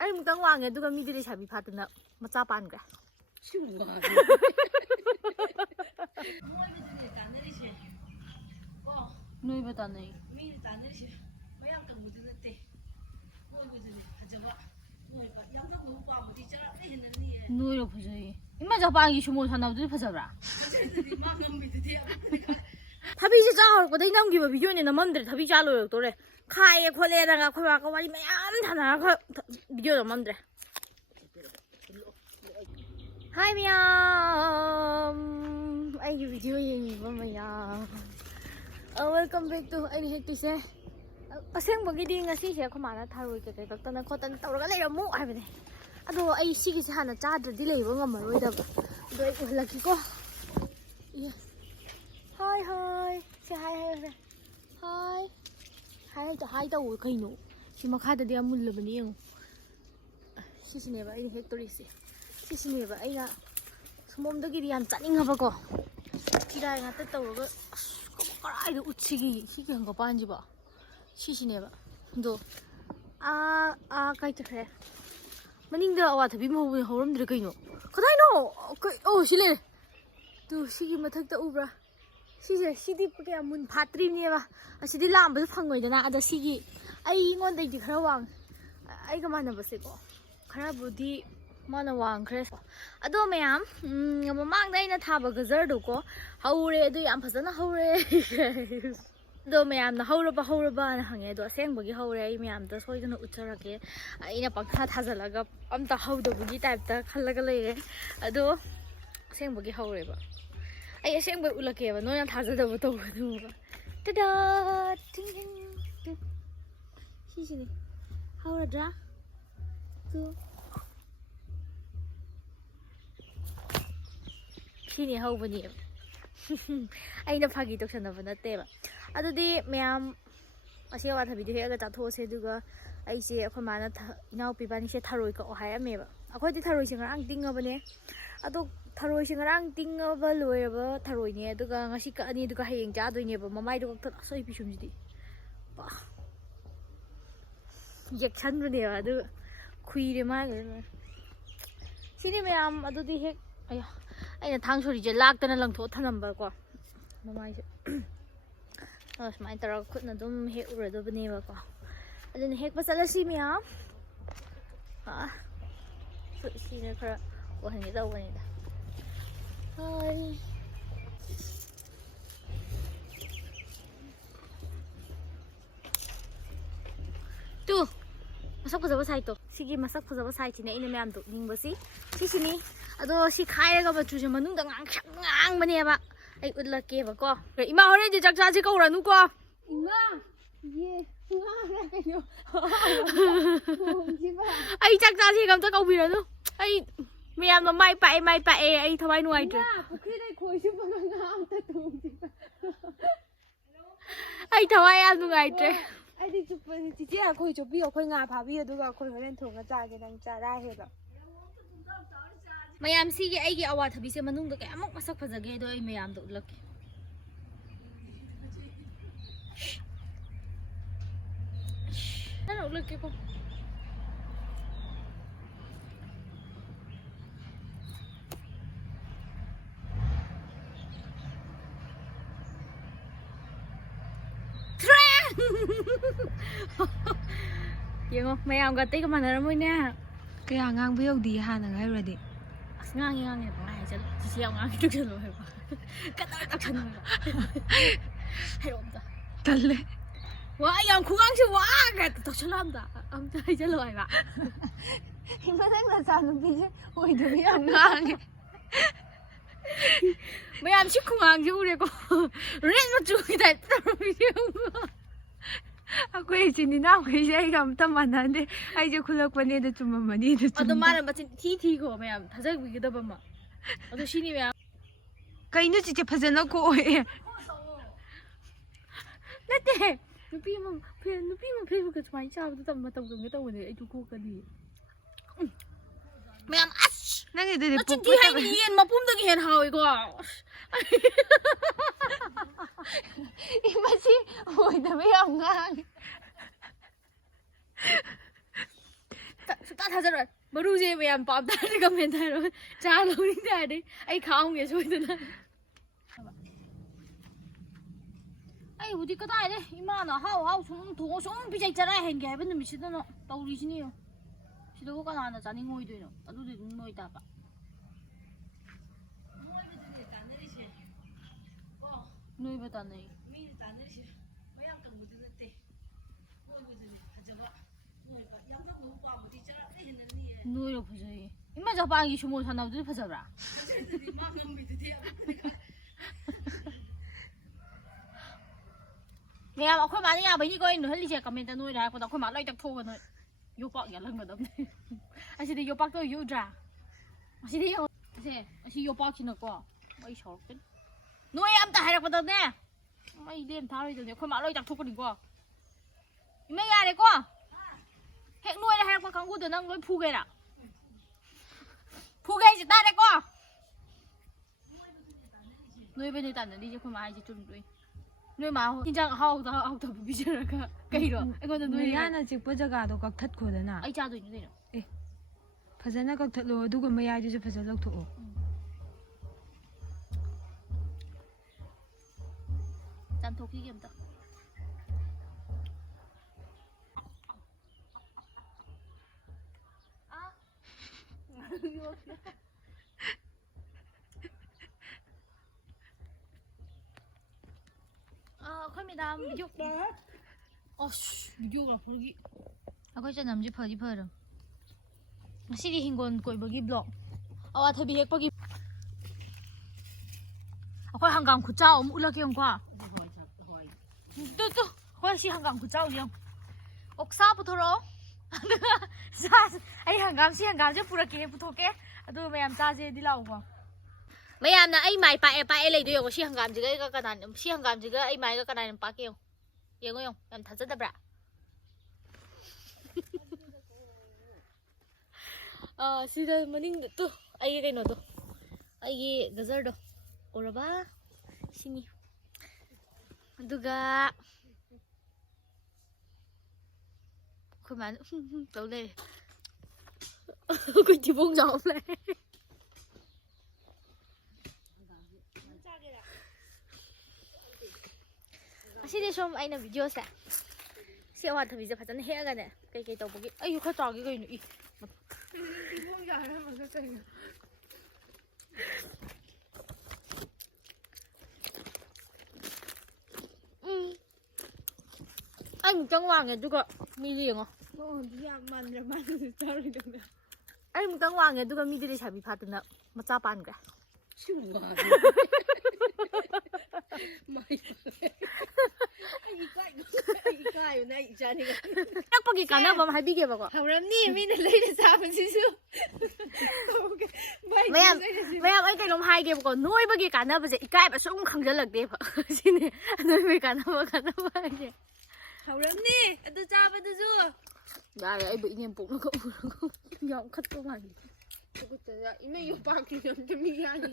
ꯑꯩ ꯑꯃꯨꯛꯇꯪ ꯋꯥꯡꯉꯦ ꯑꯗꯨꯒ ꯃꯤꯗꯤ ꯂꯩꯁꯥꯕꯤ ꯐꯥꯗꯅ ꯃꯆꯥ ꯄꯥꯟꯈ꯭ꯔꯦ. ꯅꯣꯏꯕ ꯇꯥꯟꯅꯩ. ꯃꯤꯅ ꯇꯥꯟꯅꯔꯤꯁꯦ ꯃꯌꯥꯝ ꯀꯪꯕꯗꯨ ꯅꯠꯇꯦ. ꯅꯣꯏꯕꯗꯨꯅꯤ ꯐꯖꯕ. ꯅꯣꯏꯕ ꯌꯥꯝ ꯅꯣꯏꯕ ꯄꯥꯝꯕꯗꯤ ꯆꯔꯥꯛꯅ ꯍꯦꯟꯅꯅꯤꯌꯦ. ꯅꯣꯏꯔꯣ ꯐꯖꯩꯌꯦ. ꯏꯃꯥ ꯖꯄꯥꯟꯒꯤ ꯁꯨꯃꯣ ꯁꯥꯟꯅꯕꯗꯨꯗꯤ ꯐꯖꯕ꯭ꯔꯥ? ꯐꯖꯩꯗꯨꯗꯤ ꯃꯥ ꯉꯝꯕꯤꯗꯨꯗꯤ. ꯊꯕꯤꯁꯦ ꯆꯥ ꯍꯧꯔꯛꯄꯗꯩ ꯅꯝꯈꯤꯕ ꯚꯤꯗꯤꯑꯣꯅꯦ ꯅꯝꯃꯝꯗ꯭ꯔꯦ. ꯊꯕꯤ ꯆꯥ ꯂꯣꯏꯔꯛꯇꯣꯔꯦ. ꯈꯥꯏꯌꯦ ꯈꯣꯠꯂꯦꯅ ꯑꯩꯈꯣꯏ ꯕꯥꯒ ꯋꯥꯔꯤ ꯃꯌꯥꯝ ꯁꯥꯟꯅꯔꯒ ꯚꯤꯗꯤꯑꯣ ꯅꯝꯃꯝꯗ꯭ꯔꯦ. ꯍꯥꯏ ꯃꯌꯥꯝ, ꯑꯩꯒꯤ ꯚꯤꯗꯤꯑꯣ ꯌꯦꯡꯉꯤꯕ ꯃꯌꯥꯝ, ꯋꯦꯜꯀꯝ ꯕꯦꯛ ꯇꯨ ꯑꯩꯅ ꯍꯦꯛꯇꯣꯏꯁꯦ. ꯑꯁꯦꯡꯕꯒꯤꯗꯤ ꯉꯁꯤꯁꯦ ꯑꯩꯈꯣꯏ ꯃꯥꯅ ꯊꯔꯣꯏ ꯀꯩꯀꯩ ꯀꯛꯇꯅ ꯈꯣꯠꯇꯅ ꯇꯧꯔꯒ ꯂꯩꯔꯝꯃꯨ ꯍꯥꯏꯕꯅꯦ. ꯑꯗꯣ ꯑꯩ ꯁꯤꯒꯤꯁꯦ ꯍꯥꯟꯅ ꯆꯥꯗ꯭ꯔꯗꯤ ꯂꯩꯕ ꯉꯝꯃꯔꯣꯏꯗꯕ. ꯑꯗꯣ ꯑꯩ ꯎꯍꯜꯂꯛꯀꯦꯀꯣ. ꯍꯥꯏ ꯍꯥꯏ ꯁꯤ ꯍꯥꯏ ꯍꯥꯏꯔꯁꯦ. ꯍꯥꯏ ꯍꯥꯏ ꯇꯧꯋꯦ ꯀꯩꯅꯣ. ꯁꯤ ꯃꯈꯥꯗꯗꯤ ꯌꯥꯝ ꯃꯨꯜꯂꯕꯅꯤ ꯌꯦꯡꯉꯨ. ꯁꯤꯁꯤꯅꯦꯕ ꯑꯩꯅ ꯍꯦꯛꯇꯣꯔꯤꯁꯦ. ꯁꯤꯁꯤꯅꯦꯕ ꯑꯩꯅ ꯁꯣꯝꯗꯒꯤꯗꯤ ꯌꯥꯝ ꯆꯥꯅꯤꯡꯉꯕꯀꯣ. ꯏꯔꯥꯏ ꯉꯥꯛꯇ ꯇꯧꯔꯒ ꯑꯁ ꯀꯔꯥꯏꯗ ꯎꯠꯁꯤꯒꯤ ꯁꯤꯒꯤ ꯍꯪꯒꯄꯥꯟꯁꯤꯕꯣ. ꯁꯤꯁꯤꯅꯦꯕ. ꯑꯗꯣ ꯀꯥꯏ ꯆꯠꯈ꯭ꯔꯦ? ꯃꯅꯤꯡꯗ ꯑꯋꯥꯊꯕꯤ ꯍꯧꯔꯝꯗ꯭ꯔꯦ ꯀꯩꯅꯣ. ꯀꯗꯥꯏꯅꯣ? ꯑꯣ ꯁꯤ ꯂꯩꯔꯦ. ꯇꯨ ꯁꯤꯒꯤ ꯃꯊꯛꯇ ꯎꯕ꯭ꯔꯥ? ꯁꯤꯗꯤ ꯀꯌꯥ ꯃꯨꯟ ꯐꯥꯠꯇ꯭ꯔꯤꯅꯦꯕ. ꯑꯁꯤꯗꯤ ꯂꯥꯝꯕꯁꯨ ꯐꯪꯉꯣꯏꯗꯅ. ꯑꯗ ꯁꯤꯒꯤ ꯑꯩꯉꯣꯟꯗꯩꯗꯤ ꯈꯔ ꯋꯥꯡꯉꯦ. ꯑꯩꯒ ꯃꯥꯟꯅꯕꯁꯦꯀꯣ ꯈꯔꯕꯨꯗꯤ ꯃꯥꯅ ꯋꯥꯡꯈ꯭ꯔꯦ. ꯑꯗꯣ ꯃꯌꯥꯝ ꯃꯃꯥꯡꯗ ꯑꯩꯅ ꯊꯥꯕ ꯒꯖꯔꯗꯣꯀꯣ ꯍꯧꯔꯦ. ꯑꯗꯨ ꯌꯥꯝ ꯐꯖꯅ ꯍꯧꯔꯦ. ꯑꯗꯣ ꯃꯌꯥꯝꯅ ꯍꯧꯔꯕꯅ ꯍꯪꯉꯦ. ꯑꯗꯣ ꯑꯁꯦꯡꯕꯒꯤ ꯍꯧꯔꯦ. ꯑꯩ ꯃꯌꯥꯝꯗ ꯁꯣꯏꯗꯅ ꯎꯠꯆꯔꯛꯀꯦ. ꯑꯩꯅ ꯄꯪꯊꯥ ꯊꯥꯖꯤꯜꯂꯒ ꯑꯝꯇ ꯍꯧꯗꯕꯒꯤ ꯇꯥꯏꯞꯇ ꯈꯜꯂꯒ ꯂꯩꯔꯦ. ꯑꯗꯣ ꯑꯁꯦꯡꯕꯒꯤ ꯍꯧꯔꯦꯕ. ꯑꯩ ꯑꯁꯦꯡꯕꯩ ꯎꯠꯂꯛꯀꯦꯕ, ꯅꯣꯏꯅ ꯊꯥꯖꯗꯕ ꯇꯧꯒꯅꯨꯕ. ꯇꯗꯥ! ꯁꯤꯁꯤꯅꯦ ꯍꯧꯔꯗ꯭ꯔꯥ? ꯁꯤꯅꯦ ꯍꯧꯕꯅꯦꯕ. ꯑꯩꯅ ꯐꯥꯒꯤ ꯇꯧꯁꯟꯅꯕ ꯅꯠꯇꯦꯕ. ꯑꯗꯨꯗꯤ ꯃꯌꯥꯝ ꯑꯁꯤ ꯑꯋꯥꯊꯕꯤꯗꯣ ꯍꯦꯛꯑꯒ ꯆꯥꯊꯣꯛꯑꯁꯦ. ꯑꯗꯨꯒ ꯑꯩꯁꯦ ꯑꯩꯈꯣꯏ ꯃꯥꯅ ꯏꯅꯥꯎꯄꯤ ꯏꯕꯥꯅꯤꯁꯦ ꯊꯔꯣꯏ ꯀꯛꯑꯣ ꯍꯥꯏꯔꯝꯃꯦꯕ. ꯑꯩꯈꯣꯏꯗꯤ ꯊꯔꯣꯏꯁꯦ ꯉꯔꯥꯡ ꯇꯤꯡꯉꯕꯅꯦ. ꯑꯗꯣ ꯊꯔꯣꯏꯁꯦ ꯉꯔꯥꯡ ꯇꯤꯡꯉꯕ ꯂꯣꯏꯔꯕ ꯊꯔꯣꯏꯅꯦ. ꯑꯗꯨꯒ ꯉꯁꯤ ꯀꯛꯑꯅꯤ. ꯑꯗꯨꯒ ꯍꯌꯦꯡ ꯆꯥꯗꯣꯏꯅꯦꯕ. ꯃꯃꯥꯏꯗꯣ ꯀꯛꯊꯠ. ꯑꯁ ꯑꯩ ꯄꯤꯁꯨꯝꯁꯤꯗꯤ ꯌꯦꯛꯁꯟꯕꯅꯦꯕ. ꯑꯗꯨ ꯈꯨꯏꯔꯦ ꯃꯥꯒꯤ. ꯁꯤꯗꯤ ꯃꯌꯥꯝ ꯑꯗꯨꯗꯤ ꯍꯦꯛ ꯑꯩꯅ ꯊꯥꯡ ꯁꯣꯔꯤꯁꯦ ꯂꯥꯛꯇꯅ ꯂꯪꯊꯣꯛꯑ ꯊꯝꯂꯝꯕꯀꯣ ꯃꯃꯥꯏꯁꯦ. ꯁꯨꯃꯥꯏꯅ ꯇꯧꯔꯒ ꯈꯨꯠꯅ ꯑꯗꯨꯝ ꯍꯦꯛꯎꯔꯗꯕꯅꯦꯕꯀꯣ. ꯑꯗꯨꯅ ꯍꯦꯛꯄ ꯆꯠꯂꯁꯤ ꯃꯌꯥꯝ. ꯁꯤꯅ ꯈꯔ ꯑꯣꯏꯍꯟꯒꯦ ꯇꯧꯕꯅꯤꯗ. ꯇꯨ ꯃꯁꯛ ꯐꯖꯕ ꯁꯥꯏꯠꯇꯣ. ꯁꯤꯒꯤ ꯃꯁꯛ ꯐꯖꯕ ꯁꯥꯏꯠꯁꯤꯅꯦ ꯑꯩꯅ ꯃꯌꯥꯝꯗꯣ ꯎꯠꯅꯤꯡꯕꯁꯤ. ꯁꯤꯁꯤꯅꯤ. ꯑꯗꯣ ꯁꯤ ꯈꯥꯏꯔꯒ ꯃꯆꯨꯁꯦ ꯃꯅꯨꯡꯗ ꯉꯥꯡꯕꯅꯦꯕ. ꯑꯩ ꯎꯠꯂꯛꯀꯦꯕꯀꯣ. ꯏꯃꯥ ꯍꯣꯔꯦꯟꯗꯤ ꯆꯥꯛ ꯆꯥꯁꯤ ꯀꯧꯔꯅꯨꯀꯣ. ꯏꯃꯥ ꯀꯩꯅꯣ. ꯑꯩ ꯆꯥꯛ ꯆꯥꯁꯤꯒ ꯑꯝꯇ ꯀꯧꯕꯤꯔꯅꯨ. ꯑꯩ ꯃꯌꯥꯝꯅ ꯃꯥꯏ ꯄꯥꯛꯑꯦ. ꯑꯩ ꯊꯋꯥꯏ ꯅꯨꯡꯉꯥꯏꯇ꯭ꯔꯦ. ꯄꯨꯈ꯭ꯔꯤꯗꯩ ꯈꯣꯏ ꯆꯨꯞꯄꯒ ꯉꯥ ꯑꯝꯇ ꯊꯣꯡꯁꯤꯕ. ꯑꯩ ꯊꯋꯥꯏ ꯌꯥꯝ ꯅꯨꯡꯉꯥꯏꯇ꯭ꯔꯦ. ꯑꯩꯗꯤ ꯆꯨꯞꯄꯅꯤ. ꯆꯤꯆꯦ ꯑꯩꯈꯣꯏ ꯆꯨꯞꯄꯤꯌꯣ. ꯑꯩꯈꯣꯏ ꯉꯥ ꯐꯥꯕꯤꯌꯣ. ꯑꯗꯨꯒ ꯑꯩꯈꯣꯏ ꯍꯣꯔꯦꯟ ꯊꯣꯡꯉ ꯆꯥꯒꯦ. ꯅꯪ ꯆꯔꯥ ꯍꯦꯜꯂꯣ. ꯃꯌꯥꯝ ꯁꯤꯒꯤ ꯑꯩꯒꯤ ꯑꯋꯥꯊꯕꯤꯁꯦ ꯃꯅꯨꯡꯗ ꯀꯌꯥꯃꯨꯛ ꯃꯁꯛ ꯐꯖꯒꯦ ꯑꯗꯣ ꯑꯩ ꯃꯌꯥꯝꯗ ꯎꯠꯂꯛꯀꯦ. उल्लेख Yung mayam gatay ka manaramo niya. Kaya ngang bayaw di hana ngay ready. As ngangi pa ngay sa sisiyaw ngangi to jalo ba. Katak kan. Hayom da. Talle. Wa yang kungang si wa gat to salam da. Am tay jalo ay ba. Himatang na sa nung bije. Oy dumi ang ngangi. Mayam si kungang si ure ko. Ren mo chu kita. Aku sini na aku saya kamu teman nanti. Aja kulak pani ada cuma mani itu. Ada mana macam titi ko mayam. Thajak begitu apa mak? Ada sini mayam. Kainu cici pasan aku. Nanti. Nupi mah Facebook cuma cakap tu tak tahu kita mana itu ko kadi. Mayam as. Nang itu di. Macam dia ni ian mapum tu kian hawi ko. Imasi, oy dami ang ngang. ꯁꯨꯛꯊꯥ ꯊꯥꯖꯔꯣꯏ ꯃꯔꯨꯁꯦ ꯃꯌꯥꯝ ꯄꯥꯝ ꯇꯥꯔꯗꯤ ꯀꯃꯦꯟ ꯍꯥꯏꯔꯣ ꯆꯥ ꯂꯧꯅꯤꯡ ꯇꯥꯔꯗꯤ ꯑꯩ ꯈꯥꯎꯒꯦ ꯁꯣꯏꯗꯅ ꯑꯩꯕꯨꯗꯤ ꯀꯗꯥꯏꯗ ꯏꯃꯥꯅ ꯑꯍꯥꯎ ꯑꯍꯥꯎ ꯁꯨꯝ ꯊꯣꯡꯉ ꯁꯨꯝ ꯄꯤꯖꯩ ꯆꯔꯥ ꯍꯦꯟꯒꯦ ꯍꯥꯏꯕ ꯅꯨꯃꯤꯠꯁꯤꯗꯅ ꯇꯧꯔꯤꯁꯤꯅꯤ ꯁꯤꯗꯕꯨ ꯀꯅꯥꯅ ꯆꯥꯅꯤꯡꯉꯣꯏꯗꯣꯏꯅꯣ ꯑꯗꯨꯗꯤ ꯑꯗꯨꯝ ꯅꯣꯏ ꯇꯥꯕ ꯅꯣꯏꯕ ꯇꯥꯟꯅꯩ ꯃꯤꯅ ꯇꯥꯟꯅꯔꯤꯁꯦ ꯃꯌꯥꯝ ꯀꯪꯕꯗꯨ ꯅꯠꯇꯦ ꯅꯣꯏꯕꯗꯨꯅꯤ ꯐꯖꯕ ꯅꯣꯏꯕ ꯌꯥꯝ ꯅꯪꯕ ꯄꯥꯝꯕꯗꯤ ꯆꯔꯥ ꯍꯦꯟꯅꯅꯤꯌꯦ ꯅꯣꯏꯔ ꯐꯖꯩꯌꯦ ꯏꯃꯥ ꯖꯄꯥꯟꯒꯤ ꯁꯨꯃꯣ ꯁꯥꯟꯅꯕꯗꯨꯗꯤ ꯐꯖꯕ꯭ꯔꯥ ꯐꯖꯩꯗꯨꯗꯤ ꯃꯥ ꯉꯝꯃꯤꯗꯨꯗꯤ ꯃꯌꯥꯝ ꯑꯩꯈꯣꯏ ꯃꯥꯅ ꯌꯥꯕꯩꯅꯤꯀꯣ ꯑꯩ ꯅꯣꯏꯍꯜꯂꯤꯁꯦ ꯀꯃꯦꯟꯇ ꯅꯣꯏꯔ ꯍꯥꯏꯔꯛꯄꯗ ꯑꯩꯈꯣꯏ ꯃꯥ ꯂꯣꯏ ꯇꯛꯊꯣꯛꯑꯒ ꯅꯣꯏ ꯌꯣꯄꯥꯛ ꯌꯥꯜꯍꯟꯒꯗꯕꯅꯤ ꯑꯁꯤꯗꯤ ꯌꯣꯄꯥꯛꯇꯣ ꯌꯨꯗ꯭ꯔꯥ ꯑꯁꯤꯗꯤ ꯌꯦꯡꯉꯣ ꯑꯁꯤ ꯌꯣꯄꯥꯛꯁꯤꯅꯀꯣ ꯑꯩ ꯁꯥꯎꯔꯛꯇꯣꯏꯅꯤ ꯅꯣꯏ ꯑꯝꯇ ꯍꯥꯏꯔꯛꯄꯗꯅꯦ ꯑꯩ ꯂꯦꯝ ꯊꯥꯔꯣꯏꯗꯕꯅꯤ ꯑꯩꯈꯣꯏ ꯃꯥ ꯂꯣꯏ ꯇꯛꯊꯣꯛꯀꯅꯤꯀꯣ ꯏꯃꯥ ꯌꯥꯔꯦꯀꯣ ꯍꯦꯛ ꯅꯣꯏꯔ ꯍꯥꯏꯔꯛꯄ ꯀꯥꯡꯕꯨꯗꯣ ꯅꯪ ꯂꯣꯏ ꯐꯨꯒꯦꯔꯥ ꯐꯨꯒꯦ ꯍꯥꯏꯁꯦ ꯇꯥꯔꯦꯀꯣ ꯅꯣꯏꯕꯅꯤ ꯇꯥꯟꯅꯔꯤꯁꯦ ꯑꯩꯈꯣꯏ ꯃꯥ ꯍꯥꯏꯁꯦ ꯆꯨꯝꯗꯣꯏ ꯅꯣꯏ ꯃꯥ ꯍꯤꯟꯖꯥꯡ ꯑꯍꯥꯎꯇꯕ ꯄꯤꯖꯔꯒ ꯀꯩꯅꯣ ꯑꯩꯉꯣꯟꯗ ꯅꯣꯏ ꯃꯌꯥꯅ ꯆꯤꯛꯄ ꯖꯒꯥꯗꯣ ꯀꯛꯊꯠꯈꯣꯗꯅ ꯑꯩ ꯆꯥꯗꯣꯏꯅꯤ ꯀꯩꯅꯣ ꯐꯖꯅ ꯀꯛꯊꯠꯂꯣ ꯑꯗꯨꯒ ꯃꯌꯥꯏꯗꯨꯁꯨ ꯐꯖꯅ ꯂꯧꯊꯣꯛꯑꯣ ꯆꯥꯝꯊꯣꯛꯈꯤꯒꯦ ꯑꯝꯇ ꯑꯩꯈꯣꯏ ꯃꯦꯗꯥꯝ ꯚꯤꯗꯤꯑꯣ ꯑꯁ ꯚꯤꯗꯤꯑꯣꯒ꯭ꯔꯥꯐꯔꯒꯤ ꯑꯩꯈꯣꯏ ꯆꯅꯝꯁꯦ ꯐꯗꯤ ꯐꯔꯝ ꯉꯁꯤꯗꯤ ꯍꯤꯡꯒꯣꯜ ꯀꯣꯏꯕꯒꯤ ꯕ꯭ꯂꯣꯛ ꯑꯋꯥꯊꯕꯤ ꯍꯦꯛꯄꯒꯤ ꯑꯩꯈꯣꯏ ꯍꯪꯒꯥꯝ ꯈꯨꯆꯥꯎ ꯑꯃ ꯎꯠꯂꯛꯀꯦ ꯌꯦꯡꯉꯨꯀꯣ ꯇꯨ ꯑꯩꯈꯣꯏ ꯁꯤ ꯍꯪꯒꯥꯝ ꯈꯨꯆꯥꯎꯁꯦ ꯌꯦꯡꯉꯨ ꯑꯣꯛꯁꯥ ꯄꯨꯊꯣꯔꯛꯑꯣ ꯑꯗꯨꯒ ꯑꯩ ꯍꯪꯒꯥꯝꯁꯦ ꯄꯨꯔꯛꯀꯦ ꯄꯨꯊꯣꯛꯀꯦ ꯑꯗꯨꯒ ꯃꯌꯥꯝ ꯆꯥꯁꯦꯗꯤ ꯂꯥꯛꯎꯀꯣ ꯃꯌꯥꯝꯅ ꯑꯩ ꯃꯥꯏ ꯄꯥꯛꯑꯦ ꯂꯩꯗꯣ ꯌꯦꯡꯉꯣ ꯁꯤ ꯍꯪꯒꯥꯝꯁꯤꯒ ꯑꯩꯒ ꯀꯅꯥꯅ ꯁꯤ ꯍꯪꯒꯥꯝꯁꯤꯒ ꯑꯩ ꯃꯥꯏꯒ ꯀꯅꯥꯅ ꯄꯥꯛꯀꯦ ꯌꯦꯡꯉꯣ ꯌꯦꯡꯉꯣ ꯌꯥꯝ ꯊꯥꯖꯗꯕ꯭ꯔꯥ ꯁꯤꯗ ꯃꯅꯤꯡꯗ ꯇꯨ ꯑꯩꯒꯤ ꯀꯩꯅꯣꯗꯣ ꯑꯩꯒꯤ ꯒꯖꯔꯗꯣ ꯎꯔꯕ ꯁꯤꯅꯤ ꯑꯗꯨꯒ ꯑꯩꯈꯣꯏ ꯃꯥꯅ ꯇꯧ ꯂꯩꯔꯦ ꯑꯩꯈꯣꯏ ꯊꯤꯕꯣꯡ ꯆꯥꯎ ꯂꯩꯔꯦ ꯑꯁꯤꯗꯤ ꯁꯨꯝ ꯑꯩꯅ ꯚꯤꯗꯤꯑꯣꯁꯦ ꯁꯤ ꯑꯋꯥꯊꯕꯤꯁꯦ ꯐꯖꯅ ꯍꯦꯛꯑꯒꯅꯦ ꯀꯩꯀꯩ ꯇꯧꯕꯒꯤ ꯑꯩꯁꯨ ꯈꯔ ꯆꯥꯎꯒꯦ ꯀꯩꯅꯣ ꯑꯩ ꯑꯃꯨꯛꯇꯪ ꯋꯥꯡꯉꯦ ꯑꯗꯨꯒ ꯃꯤꯗꯤ ꯌꯦꯡꯉꯣ ꯑꯩ ꯑꯃꯨꯛꯇꯪ ꯋꯥꯡꯉꯦ ꯑꯗꯨꯒ ꯃꯤꯗꯤ ꯂꯩꯁꯥꯕꯤ ꯐꯥꯗꯅ ꯃꯆꯥ ꯄꯥꯟꯈ꯭ꯔꯦ ꯊꯛꯄꯒꯤ ꯀꯥꯟꯅꯕ ꯑꯃ ꯍꯥꯏꯕꯤꯒꯦꯕꯀꯣ ꯍꯧꯔꯝꯅꯤ ꯃꯤꯅ ꯂꯩꯔ ꯆꯥꯕꯁꯤꯁꯨ ꯃꯌꯥꯝ ꯑꯩ ꯀꯩꯅꯣꯝ ꯍꯥꯏꯒꯦꯕꯀꯣ ꯅꯣꯏꯕꯒꯤ ꯀꯥꯟꯅꯕꯁꯦ ꯏꯀꯥꯏꯕ ꯁꯨꯝ ꯈꯪꯖꯤꯜꯂꯛꯇꯦꯕ ꯁꯤꯅꯦ ꯅꯣꯏꯕꯒꯤ ꯀꯥꯟꯅꯕ ꯍꯥꯏꯁꯦ ꯍꯧꯔꯝꯅꯤ ꯑꯗꯨ ꯆꯥꯕꯗꯨꯁꯨ ꯌꯥꯔꯦ ꯑꯩꯕꯨ ꯏꯅꯦꯝ ꯄꯣꯛꯅꯒ ꯎꯔꯒ ꯌꯥꯝ ꯈꯠꯄ ꯃꯥꯜꯂꯤ ꯏꯃꯩ ꯌꯣꯄꯥꯛꯀꯤ ꯑꯝꯇ ꯃꯤ ꯌꯥꯅꯤ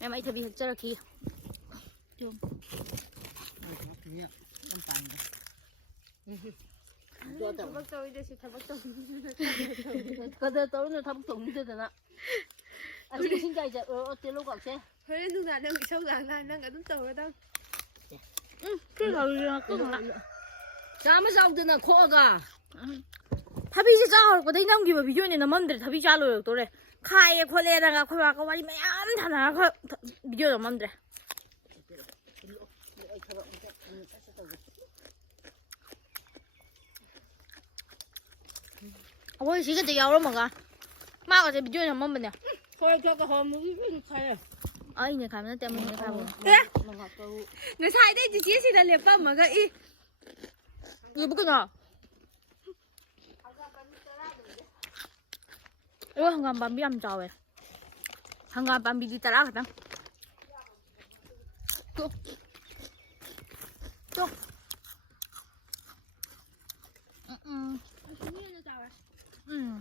ꯃꯦꯝ ꯑꯩ ꯊꯕꯤ ꯍꯦꯛꯆꯔꯛꯈꯤ ꯊꯕꯛ ꯇꯧꯔꯤꯗꯁꯤ ꯊꯕꯛ ꯀꯗꯔ ꯇꯧꯔꯅ ꯊꯕꯛ ꯇꯧꯅꯤꯡꯗꯗꯅ ꯑꯁꯤ ꯏꯁꯤꯡ ꯆꯥꯏ ꯇꯦꯜꯂꯣ ꯀꯥꯎꯁꯦ ꯍꯣꯔꯦꯟ ꯅꯨꯡꯗꯥꯡ ꯅꯪ ꯏꯁꯧ ꯂꯥꯡꯅ ꯅꯪ ꯑꯗꯨꯝ ꯇꯧꯔꯗꯝ ꯆꯥꯃ ꯆꯥꯎꯗꯅ ꯈꯣꯛꯑꯒ ꯊꯕꯤꯁꯦ ꯆꯥ ꯍꯧꯔꯛꯄꯗꯒꯤ ꯅꯝꯈꯤꯕ ꯚꯤꯗꯤꯑꯣꯅꯦ ꯅꯝꯃꯝꯗ꯭ꯔꯦ ꯊꯕꯤ ꯆꯥ ꯂꯣꯏꯔꯛꯇꯣꯔꯦ ꯈꯥꯏꯑꯦ ꯈꯣꯠꯂꯦꯗꯅ ꯑꯩꯈꯣꯏ ꯕꯥꯒ ꯋꯥꯔꯤ ꯃꯌꯥꯝ ꯊꯥꯅꯔꯒ ꯚꯤꯗꯤꯑꯣ ꯅꯝꯃꯝꯗ꯭ꯔꯦ ꯑꯩꯈꯣꯏ ꯁꯤꯒꯗ ꯌꯥꯎꯔꯝꯃꯒ ꯃꯥꯒꯁꯦ ꯚꯤꯗꯤꯑꯣ ꯅꯝꯃꯝꯕꯅꯦ ꯑꯩꯅ ꯈꯥꯏꯕ ꯅꯠꯇꯦ ꯑꯃꯅ ꯈꯥꯏꯕ ꯉꯁꯥꯏꯗꯩ ꯆꯤꯆꯦ ꯁꯤꯗ ꯂꯦꯞꯄꯝꯃꯒ 이거 그냥 이거 한간밤비 안 짜왜 한간밤비 따라 그냥 또 응.